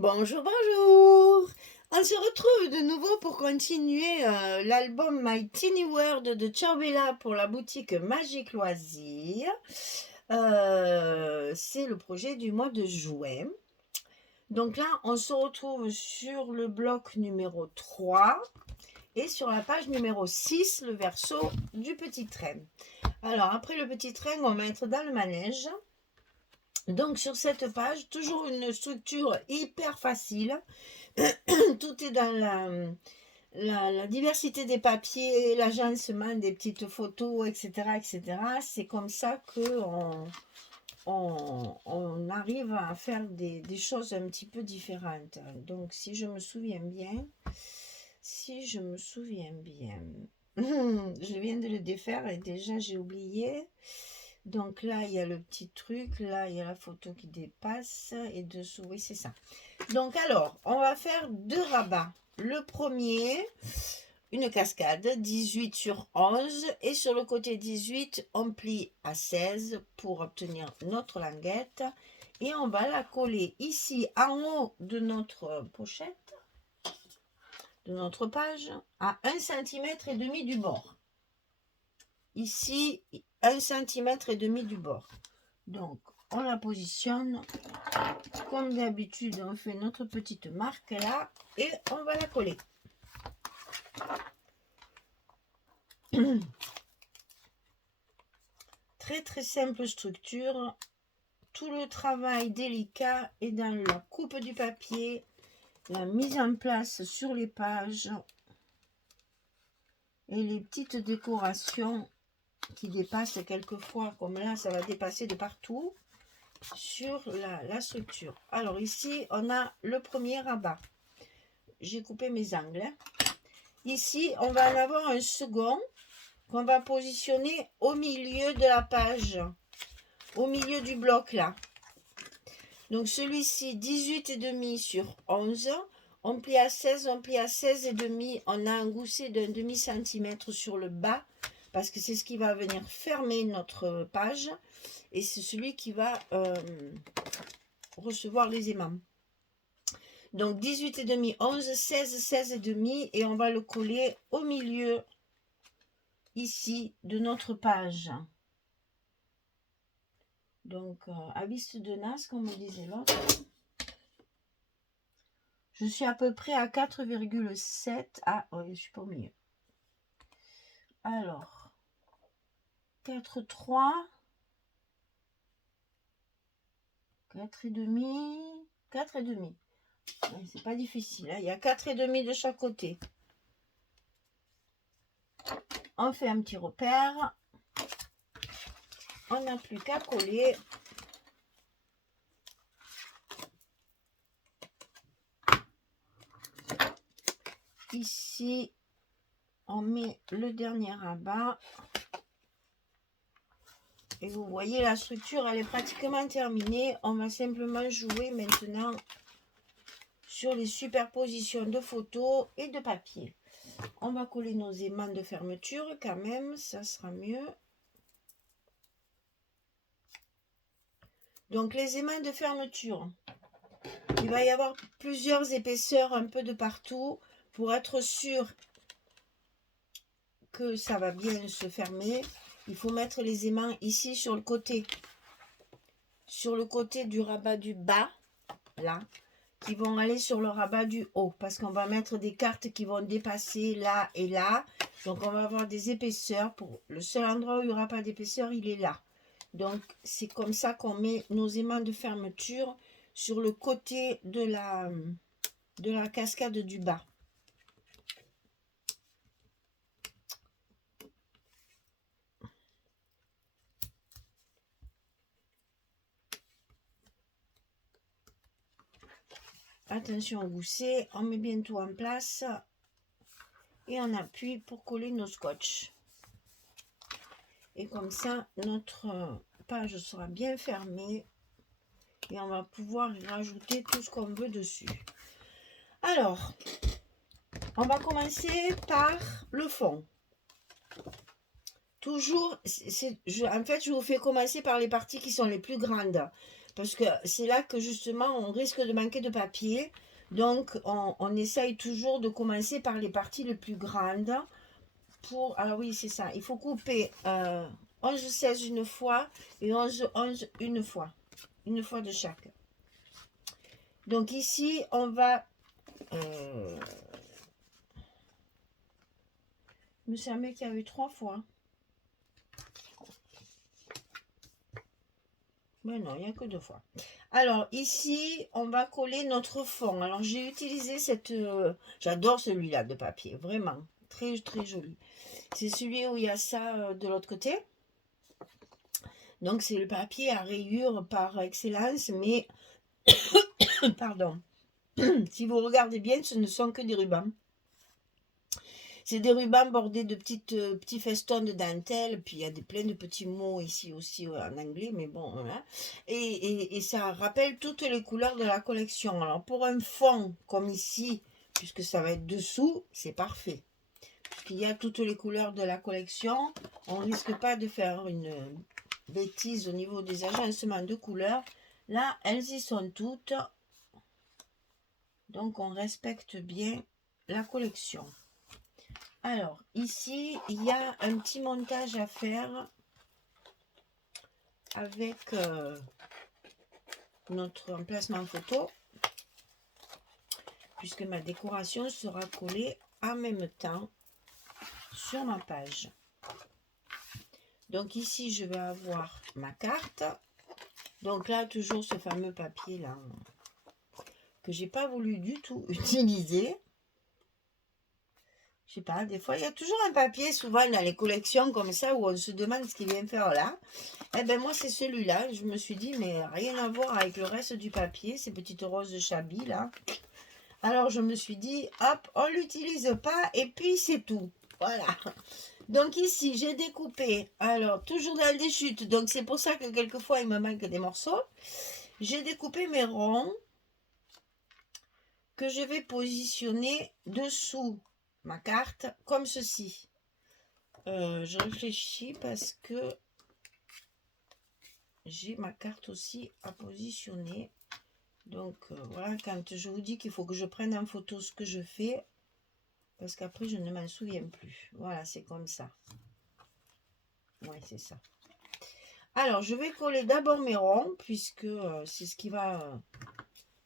Bonjour, bonjour. On se retrouve de nouveau pour continuer l'album My Tiny World de Ciao pour la boutique Magique Loisirs. C'est le projet du mois de juin. Donc là, on se retrouve sur le bloc numéro 3 et sur la page numéro 6, le verso du petit train. Alors, après le petit train, on va mettre dans le manège. Donc sur cette page, toujours une structure hyper facile. Tout est dans la diversité des papiers, l'agencement des petites photos, etc. etc. C'est comme ça qu'on arrive à faire des choses un petit peu différentes. Donc si je me souviens bien, je viens de le défaire et déjà j'ai oublié. Donc là, il y a le petit truc, là, il y a la photo qui dépasse, et dessous, oui, c'est ça. Donc alors, on va faire deux rabats. Le premier, une cascade, 18 sur 11, et sur le côté 18, on plie à 16 pour obtenir notre languette, et on va la coller ici en haut de notre pochette, de notre page, à 1,5 cm du bord. Ici, 1,5 cm du bord. Donc, on la positionne. Comme d'habitude, on fait notre petite marque là et on va la coller. Très très simple structure. Tout le travail délicat est dans la coupe du papier, la mise en place sur les pages et les petites décorations qui dépassent quelquefois, comme là ça va dépasser de partout sur la structure. Alors ici on a le premier rabat, j'ai coupé mes angles. Ici on va en avoir un second qu'on va positionner au milieu de la page, au milieu du bloc là. Donc celui-ci 18,5 sur 11, on plie à 16, on plie à 16,5, on a un gousset d'un demi-centimètre sur le bas parce que c'est ce qui va venir fermer notre page et c'est celui qui va recevoir les aimants. Donc 18,5, 11, 16, 16,5 et on va le coller au milieu ici de notre page. Donc à viste de nas, comme me disait l'autre. Je suis à peu près à 4,7. Ah oui, je suis pas au milieu. Alors 4,3, 4,5, 4,5. C'est pas difficile, hein. Il y a 4,5 de chaque côté. On fait un petit repère. On n'a plus qu'à coller. Ici, on met le dernier rabat. Et vous voyez, la structure, elle est pratiquement terminée. On va simplement jouer maintenant sur les superpositions de photos et de papier. On va coller nos aimants de fermeture quand même, ça sera mieux. Donc les aimants de fermeture, il va y avoir plusieurs épaisseurs un peu de partout pour être sûr que ça va bien se fermer. Il faut mettre les aimants ici sur le côté du rabat du bas, là, qui vont aller sur le rabat du haut, parce qu'on va mettre des cartes qui vont dépasser là et là. Donc on va avoir des épaisseurs. Pour le seul endroit où il n'y aura pas d'épaisseur, il est là. Donc c'est comme ça qu'on met nos aimants de fermeture sur le côté de la cascade du bas. Attention au gousset, on met bien tout en place et on appuie pour coller nos scotch. Et comme ça, notre page sera bien fermée et on va pouvoir y rajouter tout ce qu'on veut dessus. Alors, on va commencer par le fond. Toujours, en fait, je vous fais commencer par les parties qui sont les plus grandes. parce que c'est là que justement on risque de manquer de papier. Donc on essaye toujours de commencer par les parties les plus grandes. Alors oui, c'est ça, il faut couper 11-16 une fois et 11-11 une fois de chaque. Donc ici on va me semblait qu'il y a eu 3 fois. Mais non, il n'y a que 2 fois. Alors ici, on va coller notre fond. Alors j'ai utilisé cette... j'adore celui-là de papier, vraiment. Très, très joli. C'est celui où il y a ça de l'autre côté. Donc c'est le papier à rayures par excellence, mais... Pardon. Si vous regardez bien, ce ne sont que des rubans. C'est des rubans bordés de petits festons de dentelle, puis il y a plein de petits mots ici aussi en anglais, mais bon, voilà. Et ça rappelle toutes les couleurs de la collection. Alors pour un fond comme ici, puisque ça va être dessous, c'est parfait. Puisqu'il y a toutes les couleurs de la collection, on ne risque pas de faire une bêtise au niveau des agencements de couleurs. Là, elles y sont toutes. Donc on respecte bien la collection. Alors, ici, il y a un petit montage à faire avec notre emplacement photo, puisque ma décoration sera collée en même temps sur ma page. Donc ici, je vais avoir ma carte. Donc là, toujours ce fameux papier là que j'ai pas voulu du tout utiliser. Je sais pas, des fois, il y a toujours un papier, souvent dans les collections comme ça, où on se demande ce qu'il vient faire là. Eh ben moi, c'est celui-là. Je me suis dit, mais rien à voir avec le reste du papier, ces petites roses de Chabi, là. Alors, je me suis dit, hop, on l'utilise pas, et puis c'est tout. Voilà. Donc ici, j'ai découpé, alors, toujours dans des chutes, donc c'est pour ça que quelquefois, il me manque des morceaux. J'ai découpé mes ronds que je vais positionner dessous ma carte comme ceci. Je réfléchis parce que j'ai ma carte aussi à positionner. Donc voilà, quand je vous dis qu'il faut que je prenne en photo ce que je fais, parce qu'après je ne m'en souviens plus. Voilà, c'est comme ça. Ouais, c'est ça. Alors, je vais coller d'abord mes ronds, puisque c'est ce qui va...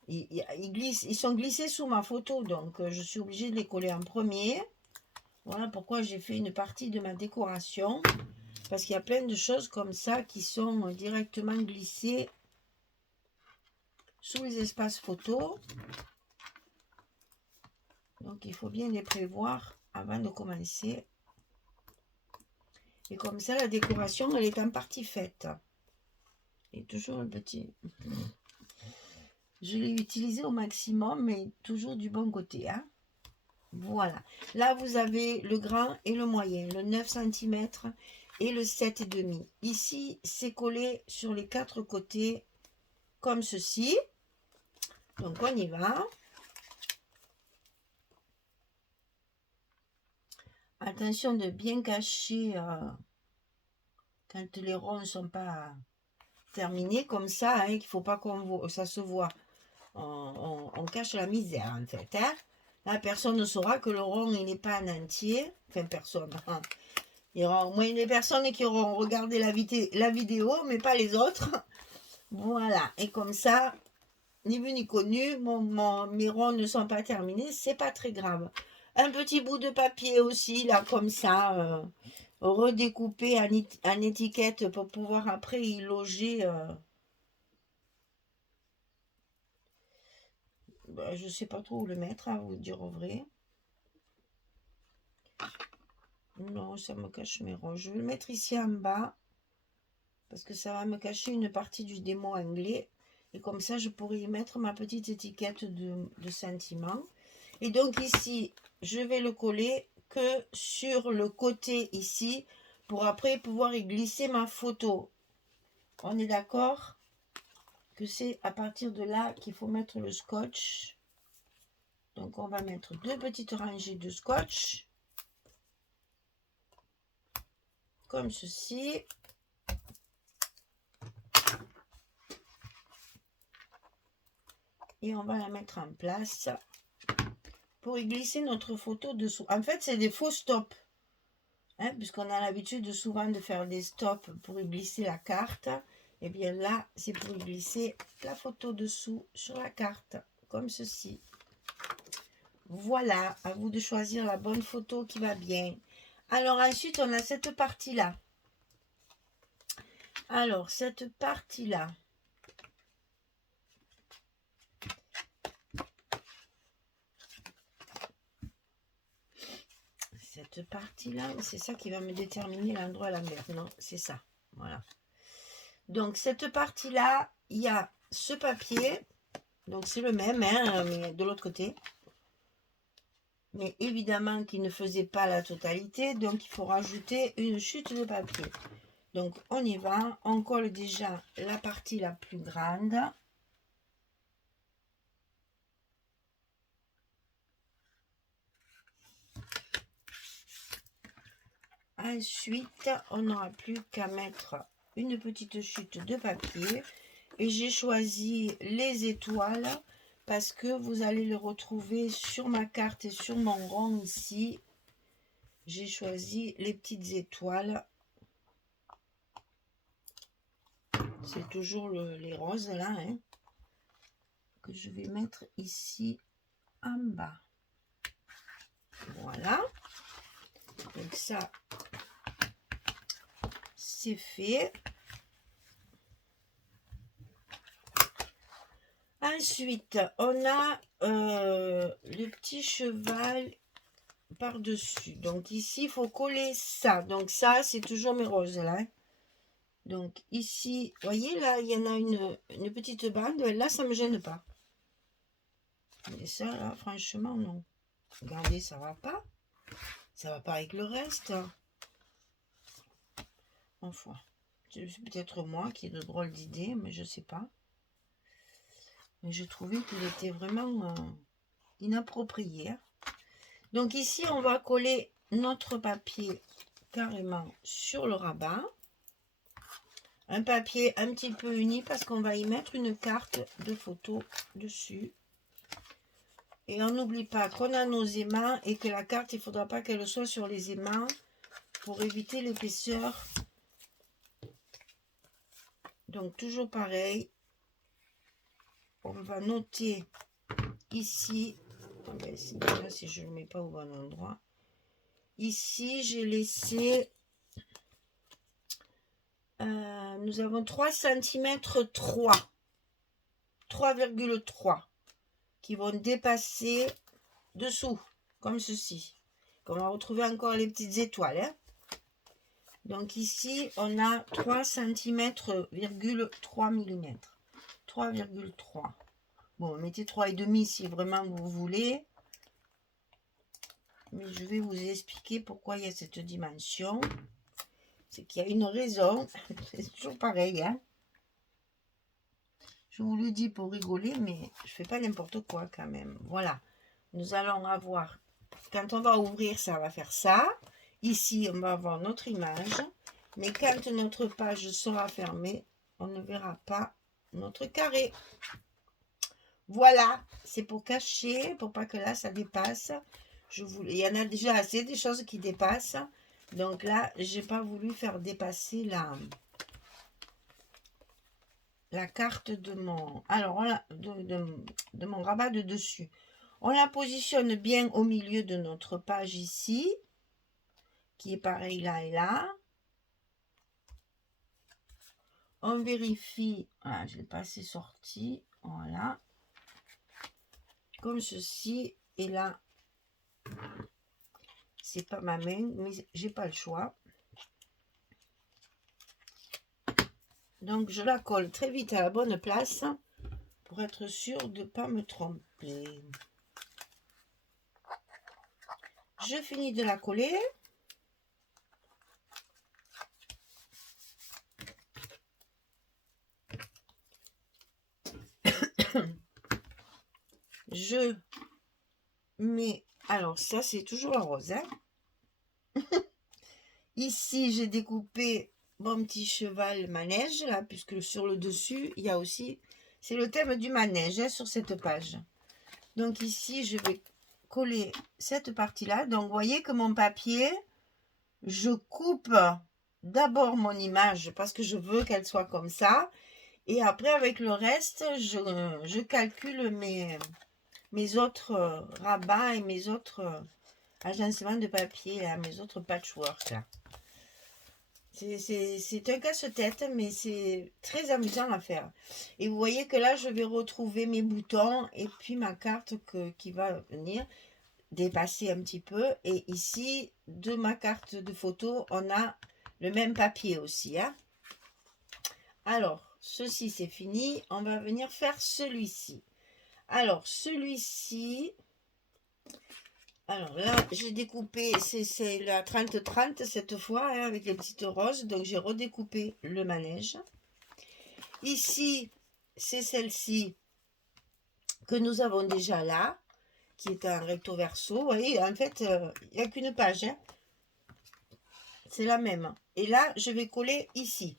ils sont glissés sous ma photo, donc je suis obligée de les coller en premier. Voilà pourquoi j'ai fait une partie de ma décoration, parce qu'il y a plein de choses comme ça qui sont directement glissées sous les espaces photos. Donc il faut bien les prévoir avant de commencer. Et comme ça, la décoration, elle est en partie faite. Et toujours un petit... Je l'ai utilisé au maximum, mais toujours du bon côté. Hein. Voilà. Là, vous avez le grand et le moyen, le 9 cm et le 7,5. Ici, c'est collé sur les 4 côtés comme ceci. Donc, on y va. Attention de bien cacher quand les ronds ne sont pas terminés comme ça. Hein, qu'il ne faut pas que ça se voit. On cache la misère en fait. Hein. Là, personne ne saura que le rond, il n'est pas en entier. Enfin, personne. Hein. Il y aura au moins des personnes qui auront regardé la vidéo, mais pas les autres. Voilà. Et comme ça, ni vu ni connu, mes ronds ne sont pas terminés. C'est pas très grave. Un petit bout de papier aussi, là, comme ça, redécoupé en étiquette pour pouvoir après y loger. Je sais pas trop où le mettre, à vous dire au vrai. Non, ça me cache mes ronds. Je vais le mettre ici en bas, parce que ça va me cacher une partie du démo anglais. Et comme ça, je pourrais y mettre ma petite étiquette de sentiment. Et donc ici, je vais le coller que sur le côté ici, pour après pouvoir y glisser ma photo. On est d'accord que c'est à partir de là qu'il faut mettre le scotch. Donc on va mettre 2 petites rangées de scotch. Comme ceci. et on va la mettre en place pour y glisser notre photo dessous. En fait, c'est des faux stops, hein, puisqu'on a l'habitude souvent de faire des stops pour y glisser la carte. Et bien là, c'est pour y glisser la photo dessous sur la carte, comme ceci. Voilà, à vous de choisir la bonne photo qui va bien. Alors ensuite, on a cette partie-là. Alors, cette partie-là. Cette partie-là, c'est ça qui va me déterminer l'endroit à l'envers. Non, c'est ça. Voilà. Donc, cette partie-là, il y a ce papier. Donc, c'est le même, hein, mais de l'autre côté. Mais évidemment qu'il ne faisait pas la totalité. Donc, il faut rajouter une chute de papier. Donc, on y va. On colle déjà la partie la plus grande. Ensuite, on n'aura plus qu'à mettre une petite chute de papier. Et j'ai choisi les étoiles parce que vous allez le retrouver sur ma carte et sur mon rond ici. J'ai choisi les petites étoiles. C'est toujours les roses là, hein, que je vais mettre ici en bas. Voilà. Donc ça, c'est fait. Ensuite, on a le petit cheval par-dessus. Donc ici, il faut coller ça. Donc ça, c'est toujours mes roses là. Hein. Donc ici, vous voyez là, il y en a une petite bande. Là, ça ne me gêne pas. Mais ça, là, franchement, non. Regardez, ça va pas. Ça va pas avec le reste. Enfin, c'est peut-être moi qui ai de drôles d'idées, mais je sais pas. Mais je trouvais qu'il était vraiment inapproprié. Donc ici, on va coller notre papier carrément sur le rabat. Un papier un petit peu uni parce qu'on va y mettre une carte de photo dessus. Et on n'oublie pas qu'on a nos aimants et que la carte, il ne faudra pas qu'elle soit sur les aimants pour éviter l'épaisseur. Donc toujours pareil. On va noter ici. On va essayer déjà si je ne le mets pas au bon endroit. Ici, j'ai laissé... nous avons 3 cm 3,3 qui vont dépasser dessous, comme ceci. On va retrouver encore les petites étoiles. Hein. Donc ici, on a 3 cm, 3 mm. 3,3. Bon, mettez 3,5 si vraiment vous voulez. Mais je vais vous expliquer pourquoi il y a cette dimension. C'est qu'il y a une raison. C'est toujours pareil. Hein. Je vous le dis pour rigoler, mais je ne fais pas n'importe quoi quand même. Voilà. Nous allons avoir... Quand on va ouvrir, ça va faire ça. Ici, on va avoir notre image. Mais quand notre page sera fermée, on ne verra pas notre carré. Voilà. C'est pour cacher, pour pas que là, ça dépasse. Il y en a déjà assez des choses qui dépassent. Donc là, j'ai pas voulu faire dépasser la carte de mon... Alors, de mon rabat de dessus. On la positionne bien au milieu de notre page ici, qui est pareil là et là. On vérifie, voilà, je l'ai pas assez sorti, voilà. Comme ceci, et là, c'est pas ma main, mais j'ai pas le choix. Donc, je la colle très vite à la bonne place pour être sûre de ne pas me tromper. Je finis de la coller. Je mets... Alors, ça, c'est toujours la rose. Hein. Ici, j'ai découpé mon petit cheval manège, là, puisque sur le dessus, il y a aussi C'est le thème du manège hein, sur cette page. Donc ici, je vais coller cette partie-là. Donc, vous voyez que mon papier, je coupe d'abord mon image parce que je veux qu'elle soit comme ça. Et après, avec le reste, je calcule mes autres rabats et mes autres agencements de papier, là, mes autres patchwork. Là. C'est un casse-tête, mais c'est très amusant à faire. Et vous voyez que là, je vais retrouver mes boutons et puis ma carte qui va venir dépasser un petit peu. Et ici, de ma carte de photo, on a le même papier aussi. Hein. Alors, ceci, c'est fini. On va venir faire celui-ci. Alors, celui-ci... Alors là, j'ai découpé, c'est la 30-30 cette fois, hein, avec les petites roses. Donc, j'ai redécoupé le manège. Ici, c'est celle-ci que nous avons déjà là, qui est un recto verso. Vous voyez, en fait, il n'y a qu'une page. Hein. C'est la même. Et là, je vais coller ici.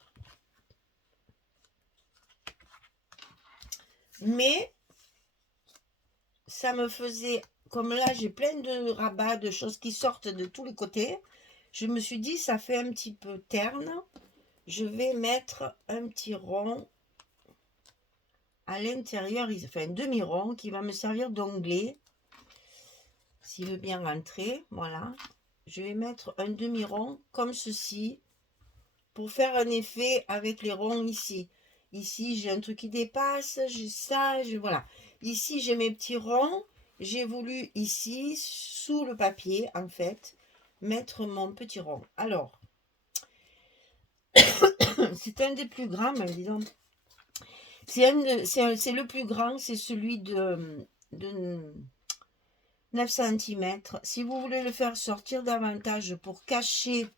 Mais, ça me faisait... Comme là, j'ai plein de rabats, de choses qui sortent de tous les côtés. Je me suis dit, ça fait un petit peu terne. Je vais mettre un petit rond à l'intérieur, enfin un demi-rond qui va me servir d'onglet. S'il veut bien rentrer, voilà. Je vais mettre un demi-rond comme ceci pour faire un effet avec les ronds ici. Ici, j'ai un truc qui dépasse, j'ai ça, voilà. Ici, j'ai mes petits ronds. J'ai voulu ici, sous le papier, en fait, mettre mon petit rond. Alors, c'est un des plus grands, mais dis donc. C'est le plus grand, c'est celui de 9 cm. Si vous voulez le faire sortir davantage pour cacher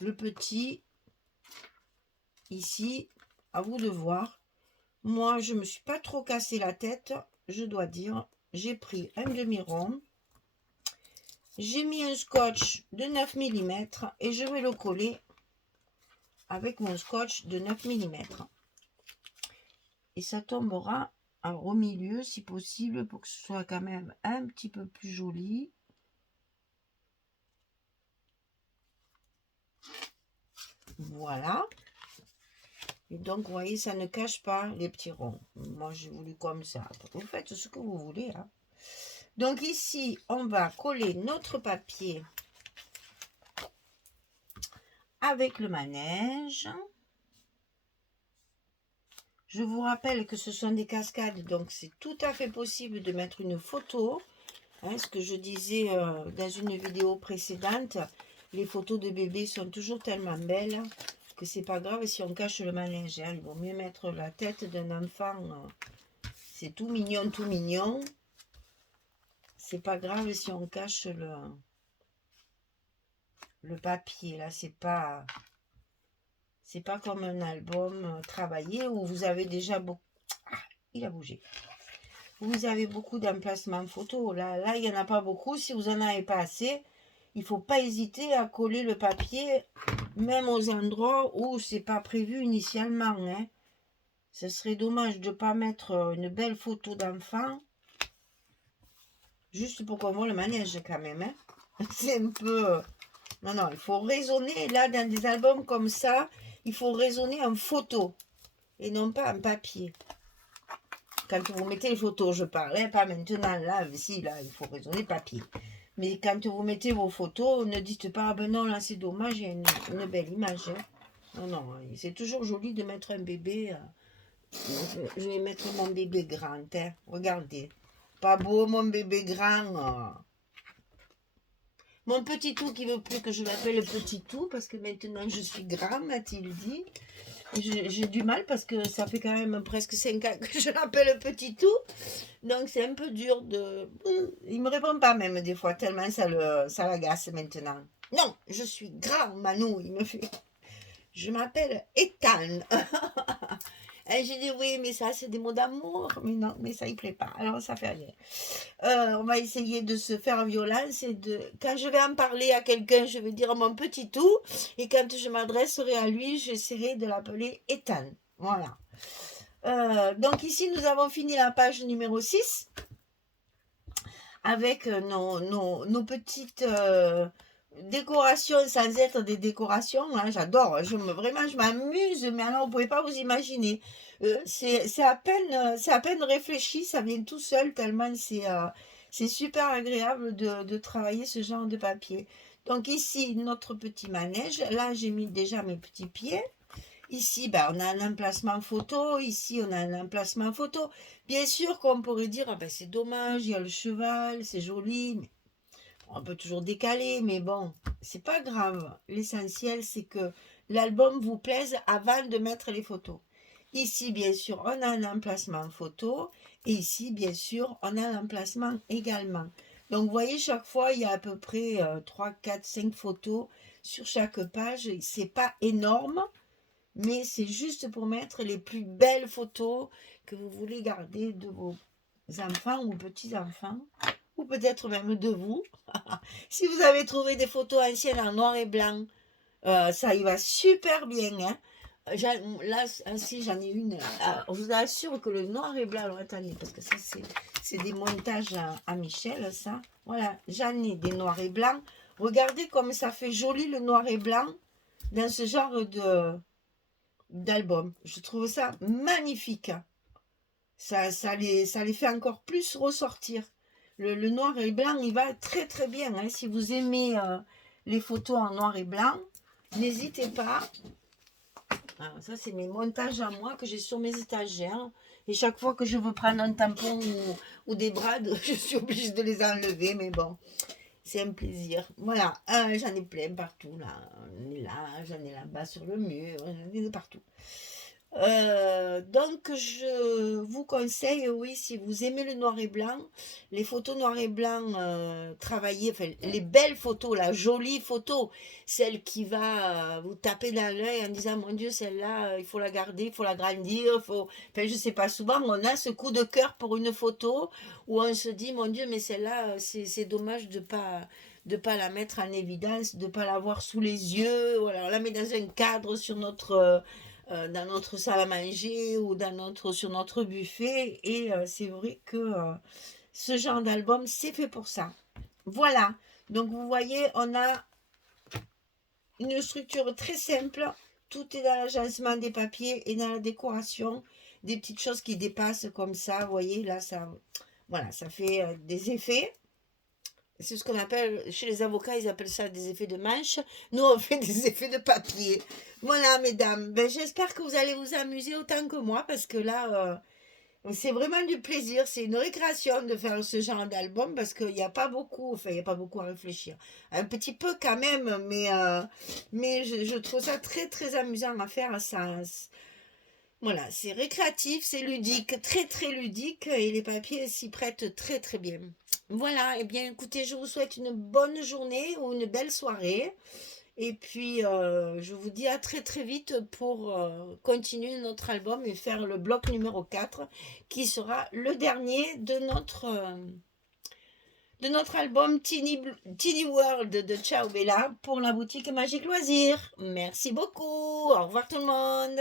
le petit, ici, à vous de voir. Moi, je ne me suis pas trop cassé la tête, je dois dire. J'ai pris un demi-rond. J'ai mis un scotch de 9 mm et je vais le coller avec mon scotch de 9 mm. Et ça tombera au milieu si possible pour que ce soit quand même un petit peu plus joli. Voilà. Et donc, vous voyez, ça ne cache pas les petits ronds. Moi, j'ai voulu comme ça. Vous faites ce que vous voulez. Hein. Donc, ici, on va coller notre papier avec le manège. Je vous rappelle que ce sont des cascades, donc c'est tout à fait possible de mettre une photo. Hein, ce que je disais dans une vidéo précédente, les photos de bébés sont toujours tellement belles que c'est pas grave si on cache le manège. Hein. Il vaut mieux mettre la tête d'un enfant. C'est tout mignon, tout mignon. C'est pas grave si on cache le papier. Là, c'est pas comme un album travaillé où vous avez déjà beaucoup... Ah, il a bougé. Vous avez beaucoup d'emplacements photo. Là, il n'y en a pas beaucoup. Si vous n'en avez pas assez, il ne faut pas hésiter à coller le papier, même aux endroits où c'est pas prévu initialement. Hein. Ce serait dommage de ne pas mettre une belle photo d'enfant, juste pour qu'on voit le manège quand même. Hein. C'est un peu... Non, il faut raisonner. Là, dans des albums comme ça, il faut raisonner en photo et non pas en papier. Quand vous mettez les photos, je parle, hein, pas maintenant, là, si, là, il faut raisonner papier. Mais quand vous mettez vos photos, ne dites pas, ah ben non, là, c'est dommage, il y a une belle image. Hein. Non, c'est toujours joli de mettre un bébé. Je vais mettre mon bébé grand, hein. Regardez. Pas beau, mon bébé grand. Mon petit tout qui veut plus que je l'appelle petit tout, parce que maintenant je suis grand, m'a-t-il dit. J'ai du mal parce que ça fait quand même presque 5 ans que je l'appelle petit tout. Donc c'est un peu dur de... Il me répond pas même des fois, tellement ça l'agace maintenant. Non, je suis grand, Manou, il me fait... Je m'appelle Ethan. Et j'ai dit oui, mais ça c'est des mots d'amour. Mais non, mais ça il plaît pas. Alors ça fait rien. On va essayer de se faire violence et quand je vais en parler à quelqu'un, je vais dire mon petit tout. Et quand je m'adresserai à lui, j'essaierai de l'appeler Ethan. Voilà. Donc ici, nous avons fini la page numéro 6 avec nos petites décorations sans être des décorations. Hein, j'adore, vraiment, je m'amuse, mais alors, vous ne pouvez pas vous imaginer. C'est à peine réfléchi, ça vient tout seul, tellement c'est super agréable de travailler ce genre de papier. Donc ici, notre petit manège. Là, j'ai mis déjà mes petits pieds. Ici, ben, on a un emplacement photo. Ici, on a un emplacement photo. Bien sûr qu'on pourrait dire, ah ben, c'est dommage, il y a le cheval, c'est joli. Mais on peut toujours décaler, mais bon, c'est pas grave. L'essentiel, c'est que l'album vous plaise avant de mettre les photos. Ici, bien sûr, on a un emplacement photo. Et ici, bien sûr, on a l'emplacement également. Donc, vous voyez, chaque fois, il y a à peu près 3, 4, 5 photos sur chaque page. C'est pas énorme, mais c'est juste pour mettre les plus belles photos que vous voulez garder de vos enfants ou petits-enfants, ou peut-être même de vous. Si vous avez trouvé des photos anciennes en noir et blanc, ça y va super bien. Hein. Là, ainsi, j'en ai une. Je vous assure que le noir et blanc, alors attendez, parce que ça, c'est des montages à Michel, ça. Voilà, j'en ai des noirs et blancs. Regardez comme ça fait joli le noir et blanc dans ce genre d'album. Je trouve ça magnifique. Ça les fait encore plus ressortir. Le noir et blanc, il va très très bien. Hein. Si vous aimez les photos en noir et blanc, n'hésitez pas. Alors, ça, c'est mes montages à moi que j'ai sur mes étagères. Et chaque fois que je veux prendre un tampon ou des brades, je suis obligée de les enlever. Mais bon, c'est un plaisir. Voilà, j'en ai plein partout. Là, j'en ai là-bas sur le mur, j'en ai de partout. Donc je vous conseille, oui, si vous aimez le noir et blanc, les photos noir et blanc travaillées, enfin, les belles photos, la jolie photo, celle qui va vous taper dans l'œil en disant mon Dieu, celle-là, il faut la garder, il faut la grandir, enfin, je sais pas, souvent on a ce coup de cœur pour une photo où on se dit mon Dieu, mais celle-là, c'est dommage de pas la mettre en évidence, de pas l'avoir sous les yeux, voilà, on la met dans un cadre sur dans notre salle à manger ou sur notre buffet. Et c'est vrai que ce genre d'album, c'est fait pour ça. Voilà. Donc, vous voyez, on a une structure très simple. Tout est dans l'agencement des papiers et dans la décoration. Des petites choses qui dépassent comme ça. Vous voyez, là, voilà, ça fait des effets. C'est ce qu'on appelle, chez les avocats, ils appellent ça des effets de manche. Nous, on fait des effets de papier. Voilà, mesdames. Ben, j'espère que vous allez vous amuser autant que moi, parce que là, c'est vraiment du plaisir. C'est une récréation de faire ce genre d'album, parce qu'il n'y a pas beaucoup, enfin, il n'y a pas beaucoup à réfléchir. Un petit peu quand même, mais je trouve ça très, très amusant à faire. Voilà, c'est récréatif, c'est ludique, très très ludique, et les papiers s'y prêtent très très bien. Voilà, et bien écoutez, je vous souhaite une bonne journée ou une belle soirée. Et puis, je vous dis à très très vite pour continuer notre album et faire le bloc numéro 4, qui sera le dernier de notre album Teeny World de Ciao Bella pour la boutique Magique Loisirs. Merci beaucoup, au revoir tout le monde.